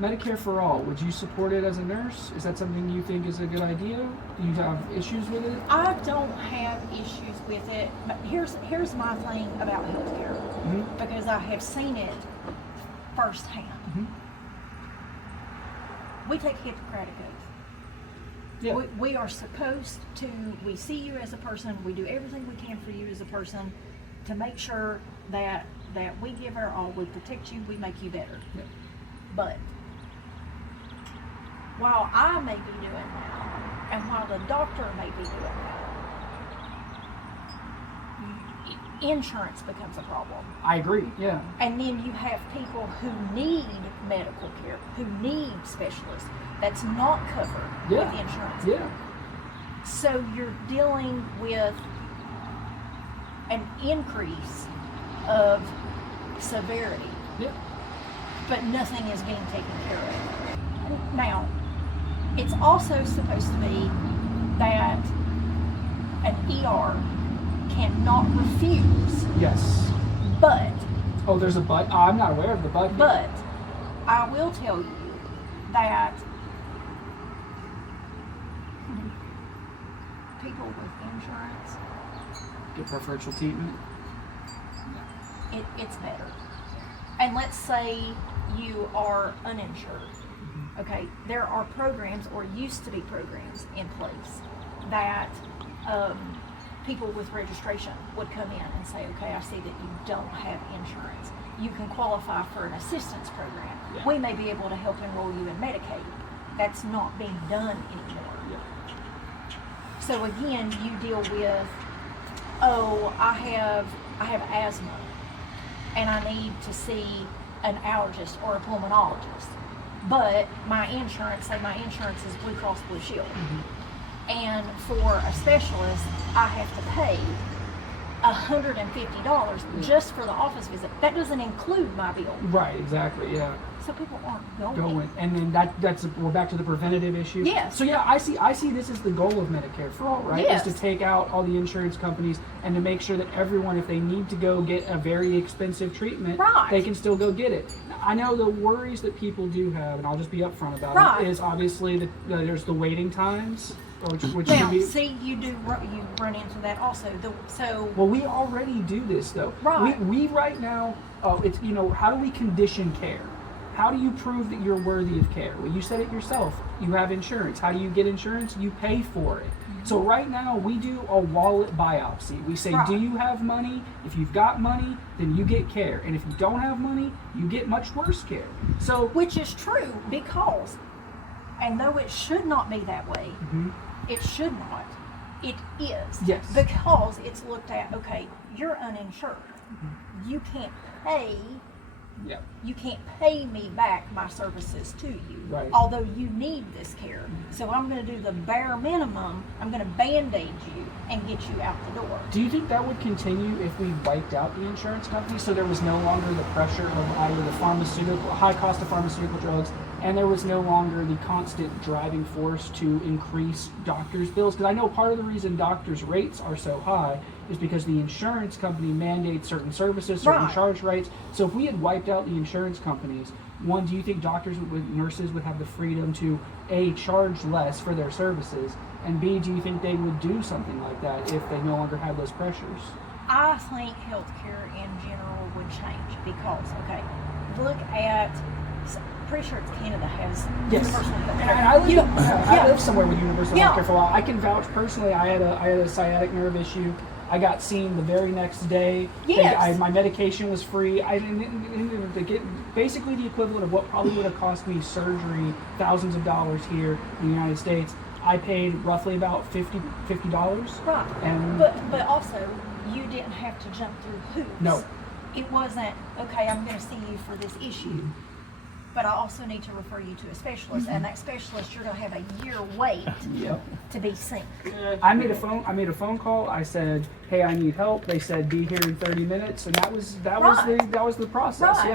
Medicare for all, would you support it as a nurse? Is that something you think is a good idea? Do you have issues with it? I don't have issues with it, but here's my thing about healthcare, because I have seen it firsthand. We take a Hippocratic oath. Yeah. We are supposed to, we see you as a person, we do everything we can for you as a person to make sure that we give our all, we protect you, we make you better. Yeah. But while I may be doing that, and while the doctor may be doing that, insurance becomes a problem. I agree, yeah. And then you have people who need medical care, who need specialists, that's not covered with insurance. Yeah. So you're dealing with an increase of severity, but nothing is being taken care of. Now, it's also supposed to be that an ER cannot refuse. Yes. But. Oh, there's a but? Oh, I'm not aware of the but. But I will tell you that people with insurance get preferential treatment. It's better. And let's say you are uninsured. Okay, there are programs, or used to be programs in place that people with registration would come in and say, okay, I see that you don't have insurance. You can qualify for an assistance program. Yeah. We may be able to help enroll you in Medicaid. That's not being done anymore. Yeah. So again, you deal with, oh, I have asthma and I need to see an allergist or a pulmonologist. But my insurance, say my insurance is Blue Cross Blue Shield. And for a specialist, I have to pay $150 just for the office visit. That doesn't include my bill. Right, exactly, yeah. So people aren't going. And then that's we're back to the preventative issue. Yes. So yeah, I see this as the goal of Medicare for all, right? Yes. Is to take out all the insurance companies and to make sure that everyone, if they need to go get a very expensive treatment, right, they can still go get it. I know the worries that people do have, and I'll just be upfront about right, it, is obviously that there's the waiting times. Which now, see, you run into that also. Well, we already do this though. Right. We right now, it's how do we condition care? How do you prove that you're worthy of care? Well, you said it yourself. You have insurance. How do you get insurance? You pay for it. So right now we do a wallet biopsy. We say, do you have money? If you've got money, then you get care. And if you don't have money, you get much worse care. So, which is true, because, and though it should not be that way, it should not. It is. Yes. Because it's looked at, okay, you're uninsured. You can't pay. Yeah. You can't pay me back my services to you, right, although you need this care. So I'm going to do the bare minimum. I'm going to band-aid you and get you out the door. Do you think that would continue if we wiped out the insurance company, so there was no longer the pressure of either the high cost of pharmaceutical drugs, and there was no longer the constant driving force to increase doctors' bills? Because I know part of the reason doctors' rates are so high is because the insurance company mandates certain services, certain charge rates. So if we had wiped out the insurance companies, one, do you think nurses would have the freedom to A, charge less for their services, and B, do you think they would do something like that if they no longer had those pressures? I think healthcare in general would change because, okay, look at, pretty sure it's Canada has universal health care. And I lived somewhere with universal health care for a while. I can vouch personally. I had a sciatic nerve issue. I got seen the very next day. Yes. My medication was free. I didn't to get basically the equivalent of what probably would have cost me surgery, thousands of dollars here in the United States. I paid roughly about $50. Right. And but also, you didn't have to jump through hoops. No. It wasn't, okay, I'm going to see you for this issue, but I also need to refer you to a specialist, and that specialist, you're going to have a year wait to be seen. I made a phone call. I said, "Hey, I need help." They said, "Be here in 30 minutes," and that was the process. Right. Yeah.